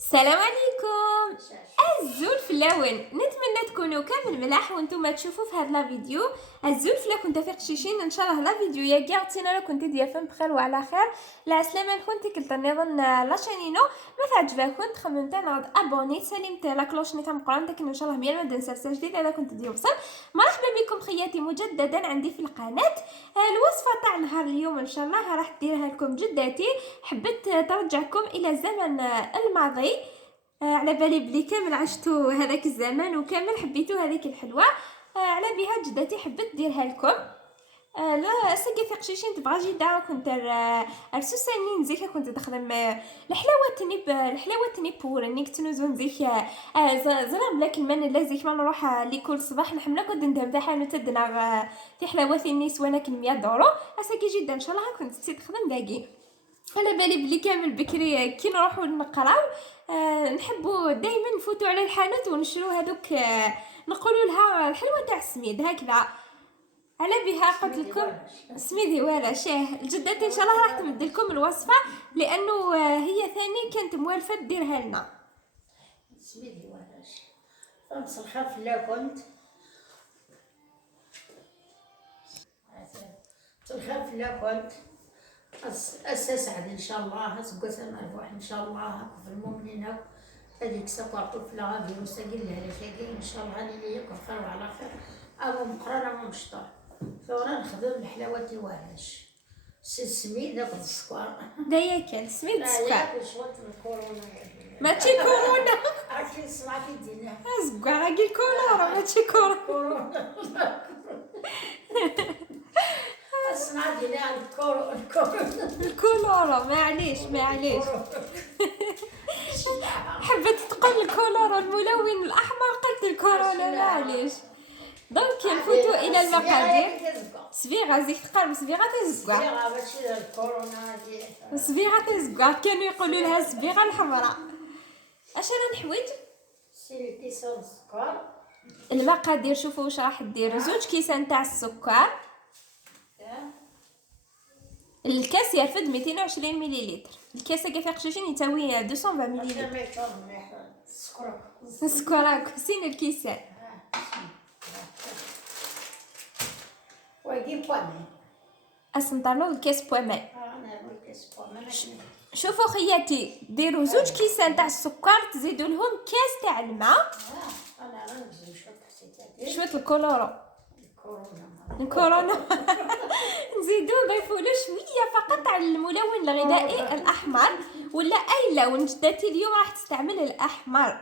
السلام عليكم. الزلفلاون نتمنى تكونوا كامل ملاح وانتم تشوفوا في هذا الفيديو. الزلفله كنت في قشيشين ان شاء الله لا فيديو يا كاعتينا كنت ديال بخير وعلى خير. لا سلامه كنت كنت نظن لا شانينو ما تعجبكم تخممت نعود ابوني سلمت لا كلوش نتاع مقران لكن ان شاء الله ميال ما نسرسل جديد هذا كنت ديال بصل. مرحبا بكم خياتي مجددا عندي في القناه. الوصفه تاع نهار اليوم ان شاء الله راح ديرها لكم جداتي. حبيت ترجعكم الى الزمن الماضي. على بالي بلي كامل عشتوا هذاك الزمان وكامل حبيتوا هذيك الحلوه. على بها جدتي حبيت ديرها لكم. لا سقي في قشيشين تبغى جدا كنت السوساني نزيك كنت تخدم الحلاوه تني بور انك تنوزو نزيك زرام لك المن لا زيك ما نروح لكل صباح نحمل كنت ندم تاع حانوت تدنا في حلاوه النسوان كن 100 دورو اساكي جدا ان شاء الله كنت تخدم باقي. على بالي بلي كامل بكري كي نروحو نقراو نحبوا دائما نفوتوا على الحانوت ونشرو هذوك نقولوا لها الحلوه تاع السميد هكذا. على بها قلت لكم سميدي ولا شاه جدتي ان شاء الله راح تمد لكم الوصفه لانه هي ثاني كانت موالفه ديرها لنا. سميدي ولا شاه فمسخر في لا كنت مسخر في لا كنت أساس عاد إن شاء الله سقوط مربوح إن شاء الله في المؤمنين هذيك سفر طفلة غادي وساقين لها لشاقين إن شاء الله اللي يكون خير وعلى خير أبو مقران أبو مشطر ثورا نخدم الحلاوة والاش سميد ناخذ السكر دايا كان سميد السكر ياكل شوية الكورونا ماشي كورونا عرفتي سمعتي الدنيا السكر راكي الكورونا ماشي كورونا سمعتي لها الكولورا معليش حبيت تقول الكولورا الملون الاحمر قلت الكورونا معليش. دونك نفوتوا الى المقادير. صبيغه زيك تقرب صبيغه تزكوا صبيغه ماشي الكورونا صبيغه تزكوا كانوا يقولوا لها صبيغه الحمراء. اش انا نحويج سير كيسان السكر. المقادير شوفوا واش راح دير 2 كيسان تاع السكر. الكاس يرفد 220 مليلتر. الكاس كاع فيه قشيشين يساوي 220 مليلتر. السكر كوسين الكيسان ويجيب بوامي اسنطرلو الكاس بوامي. شوفوا خياتي ديروا 2 كيسان تاع السكر تزيدوا لهم كاس تاع الماء انا غنزيد شويه الكولورو الكورونا نزيدو نضيفوا له شويه فقط على الملون الغذائي الاحمر ولا اي لون. جدتي اليوم راح تستعمل الاحمر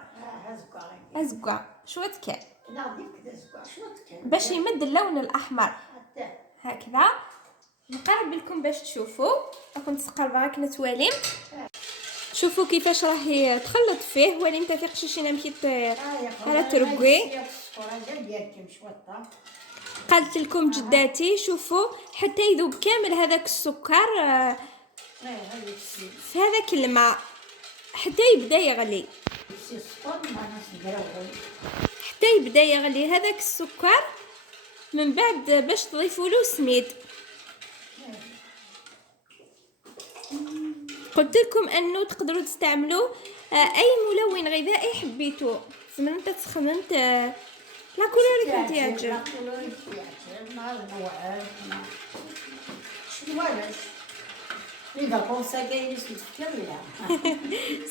ازقع شويه كان باش يمد اللون الاحمر هكذا. نقرب لكم باش تشوفوا راكم تقربوا هاك نتواليم. شوفوا كيفاش راهي تخلط فيه ولي نتا في قشيشين مشيت على ترقوي. قالت لكم جداتي شوفوا حتى يذوب كامل هذاك السكر في هذاك الماء حتى يبدا يغلي هذاك السكر. من بعد باش تضيفوا له سميد. قلت لكم انه تقدروا تستعملوا اي ملون غذائي حبيتوه. زعما انت تخممت لا كولور كنت يعجب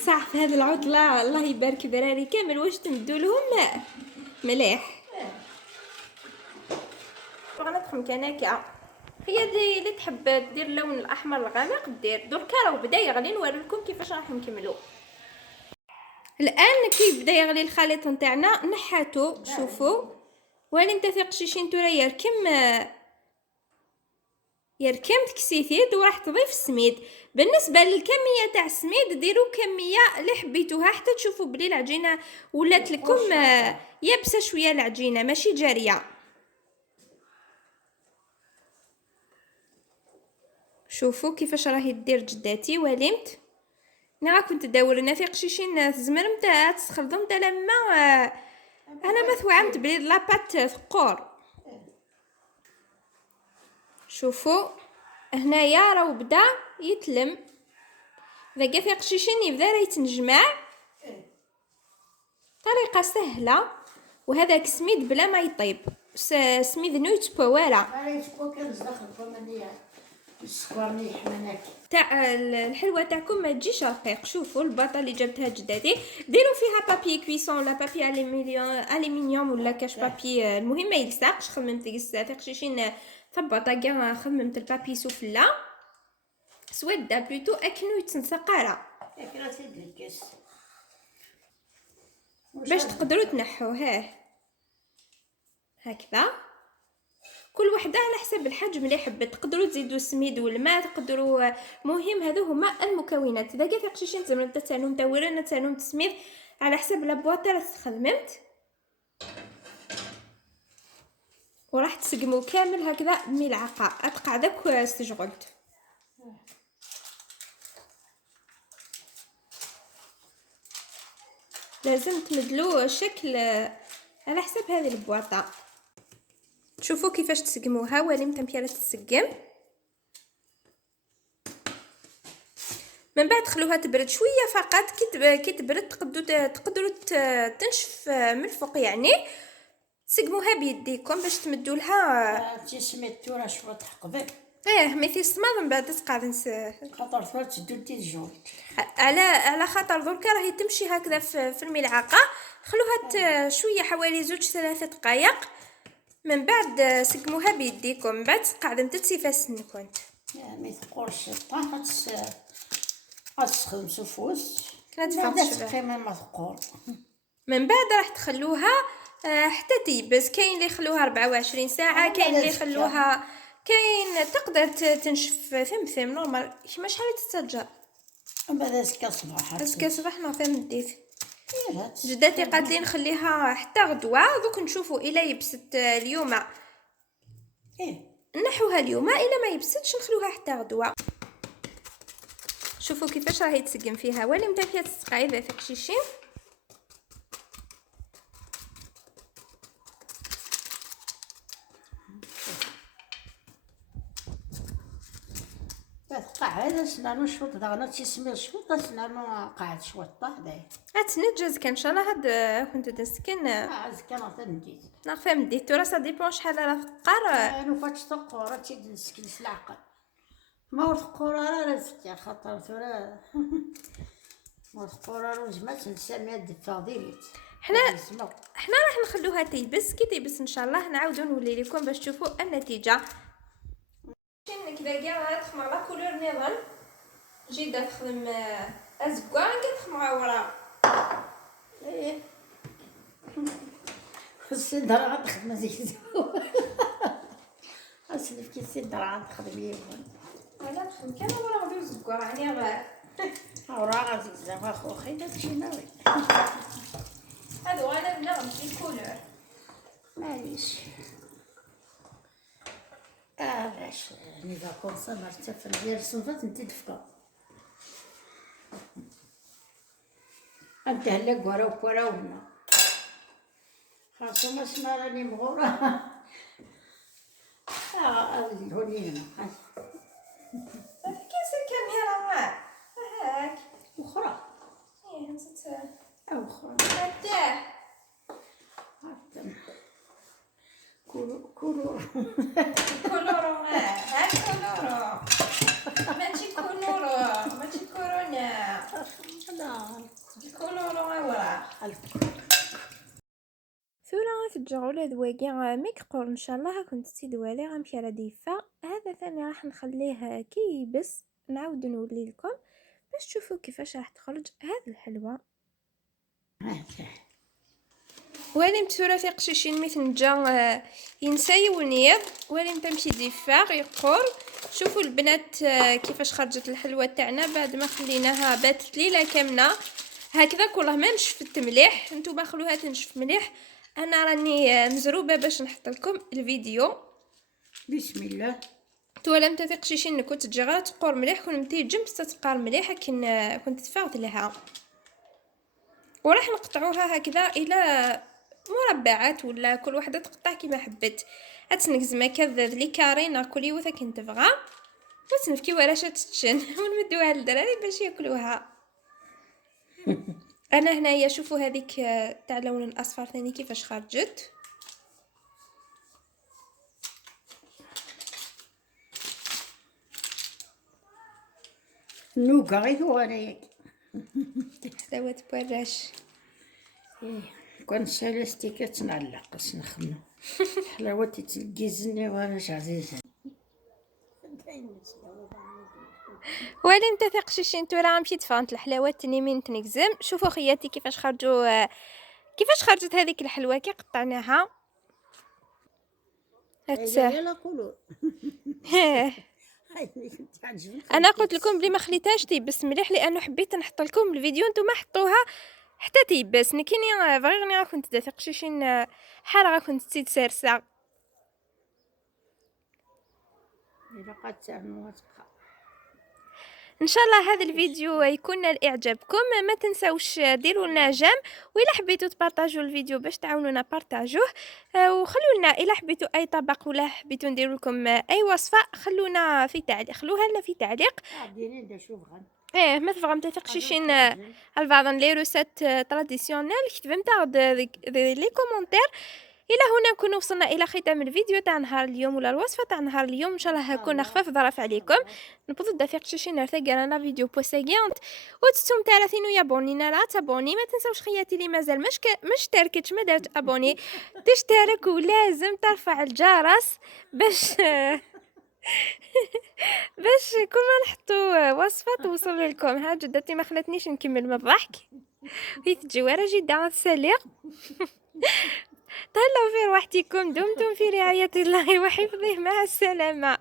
صح. في هذه العطلة الله يبارك دراري كامل واش تمدوا لهم مليح. بغينا نخمك انا هي اللي تحب دير اللون الاحمر الغامق دير. دركا راه بدا يغلي نوري لكم كيفاش راح نكملوا. الان كي بدا يغلي الخليط نتاعنا نحاتو شوفوا ولي انت في قشيشين ترى يركم تكسيثيد وراح تضيف السميد. بالنسبه للكميه تاع السميد ديروا كميه اللي حبيتوها حتى تشوفوا بلي العجينه ولات لكم يابسه شويه العجينه ماشي جاريه. شوفوا كيفاش راهي دير جداتي وليمت انا كنت داورنا في قشيشين تزمرم تاع تخلطهم تاع لما انا ما ثوعمت بلي لاباط ثقور. شوفوا هنايا راه بدا يتلم ذاك في قشيشين يبدا راه يتنجمع طريقه سهله، وهذاك سميد بلا ما يطيب، سميد نوت بوالا انا تكون كنزدخل فمانيه السكر مليح منك تاع الحلوه تاعكم ما تجيش رقيق. شوفوا الباطه اللي جبتها جداتي، ديروا فيها بابي كويسون ولا بابي الومنيوم ولا كاش بابي، المهم ما يلصقش. خممت تقشيشين ثبطه كاع، خممت البابي سفله سوده بلوتو اكنو يتنسقاره كرا تيد الكاس باش تقدروا تنحوه هكذا. كل وحده على حسب الحجم اللي حبت، تقدروا تزيدوا السميد والماء، تقدروا مهم هذو هما المكونات. اذا كان تقشيشين زعما تاعهم تاورنا تاعهم تسميد على حسب لابواطه اللي استخدمت، وراح تسقموا كامل هكذا بملعقه اتقع داك استجغلت. لازم تمدلو الشكل على حسب هذه البواطه. شوفوا كيفاش تسقموها ولي متمبياله تسقم. من بعد خلوها تبرد شويه فقط، كي تبرد تقدروا تنشف من الفوق، يعني تسقموها بيديكم باش تمدوا لها تسميتو راه شويه قبل ما يسمى. من بعد تقعد خاطر ثلاث تدو الجول على خاطر دركا راهي تمشي هكذا في الملعقه. خلوها شويه حوالي 2-3 دقائق، من بعد سقموها بيديكم. من بعد قاعده تتسي فاسن كنت ما يثقوش الطاقه تستخدم سفوس كانت فاضيه قيمه ما ثقور. من بعد راح تخلوها حتى تيبس. كاين اللي يخلوها 24 ساعه، كاين اللي يخلوها، كاين تقدر تنشف ثمثم نورمال كيما شحال تستجر. بعد اسكا صباح اسكا صباح ما فهم ديت جداتي قالت لي نخليها حتى غدوه. دوك نشوفوا الا يبست اليوم نحوها اليوم، الا ما يبستش نخلوها حتى غدوه. شوفوا كيفاش راهي تسقم فيها ولي متى فيها تسقاي ذا تقشيشين. قاعد سنانو شوط داغنا تيسمي شوط سنانو قاعد شوط طاح تنجز كان ان شاء الله. هاد كنت تسكن كان تنديت نعرف مديتو راه سا ديبون شحال راه فقار. انا فاش تقرا تيد نسكن العقل ما ورقورا راه زكا خاطر ثرا ورقورا روز ما تنسى ماد فاضيليت. حنا راح نخلوها تيبس. كي تيبس ان شاء الله نعاودو نولي لكم باش تشوفوا النتيجه. كذا كاع تخمر لا كولور نظام جيدا تخدم ازكوان كتخمر ورا السيدة راه تخدم زيدو اسلف كي السيدة راه تخدم يوم لا تخدم كان ورا غادي زكوان يعني ورا غادي بزاف اخو خي داكشي ناوي هادو انا بنغم في كولور معليش باش نيفا كونسا مرتفع ديال الصنفات انت دفكا انت هلا كورا ونا خاصو ما سما راني مغوره هوني هنا كيس الكاميرا معاه هاك اخرى نسيت اخرى حتى كولورو كولورو هاك كولورو ماشي كولورو ماشي كورونا كولورو ورا ثورة تجعل ذواقع مكقور ان شاء الله. كنت تدوالي غنمشي على ديفا. هذا ثاني راح نخليه كي يبس نعاود نولي لكم باش تشوفوا كيفاش راح تخرج هذه الحلوه. ولي متورة في قشيشين مثل نجا ينساي ونيض ولي متمشي ديفا يقور. شوفوا البنات كيفاش خرجت الحلوه تاعنا بعد ما خليناها باتت ليله كامله هكذا. كلها ما نشفت مليح، نتوما خلوها تنشف مليح. انا راني مزروبه باش نحط لكم الفيديو. بسم الله. تولا متى في قشيشين كنت تجي غير تقور مليح، كنت تجي تتقار مليح لكن كنت تفاوت لها. وراح نقطعوها هكذا الى مربعات ولا كل وحده تقطع كيما حبت. اتنقزم كذا لي كارين كل يوثا كنت تبغى وتنفكي ولا تتشن ونمدوها للدراري باش ياكلوها. انا هنايا شوفوا هذيك تاع اللون الاصفر ثاني كيفاش خرجت. النوكا غير هو انا ياك. حلاوه براش. كون سالستي كتنعلق نخمو حلاوتي تلقيزني وانا عزيزه. ولا انت ثقشيش انتو راه مشيت فهمت الحلاوات تني من تنكزم. شوفوا خياتي كيفاش خرجوا، كيفاش خرجت هذيك الحلوه كي قطعناها. يلا قولوا. انا قلت لكم بلي ما خليتهاش تيبس مليح لانه حبيت نحط لكم الفيديو نتوما حطوها حتى تيبس. كيني فغير كنت تثقشيشين حال كنت تزيد سارسه. الا قد تعملوا ان شاء الله هذا الفيديو يكون اعجابكم. ما تنسوش ديروا لنا جيم، والا حبيتوا تبارطاجوا الفيديو باش تعاونونا بارطاجوه، وخلوا لنا الا حبيتوا اي طبق ولا حبيتوا ندير لكم اي وصفه خلوها لنا في تعليق. ما تفهم تثقشيشين البعض لي روسات تراديسيونيل كتبهم تاع لي كومونتير. الى هنا نكون وصلنا الى ختام الفيديو تاع نهار اليوم ولا الوصفه تاع نهار اليوم. ان شاء الله هكون خفاف ظرف عليكم. نبض دافيق شي نرتقى لنا فيديو بوساغيانت وتستم تاعثينو يابونينا لا تابوني. ما تنسوش خياتي اللي مازال مش اشتركتش ما دارت ابوني تشترك، ولازم ترفع الجرس باش باش كل ما نحطوا وصفه توصل لكم. ها جدتي ما خلتنيش نكمل من الضحك، هي تجواره جدا سليق. تهلاو في روحتكم، دمتم في رعاية الله وحفظه، مع السلامة.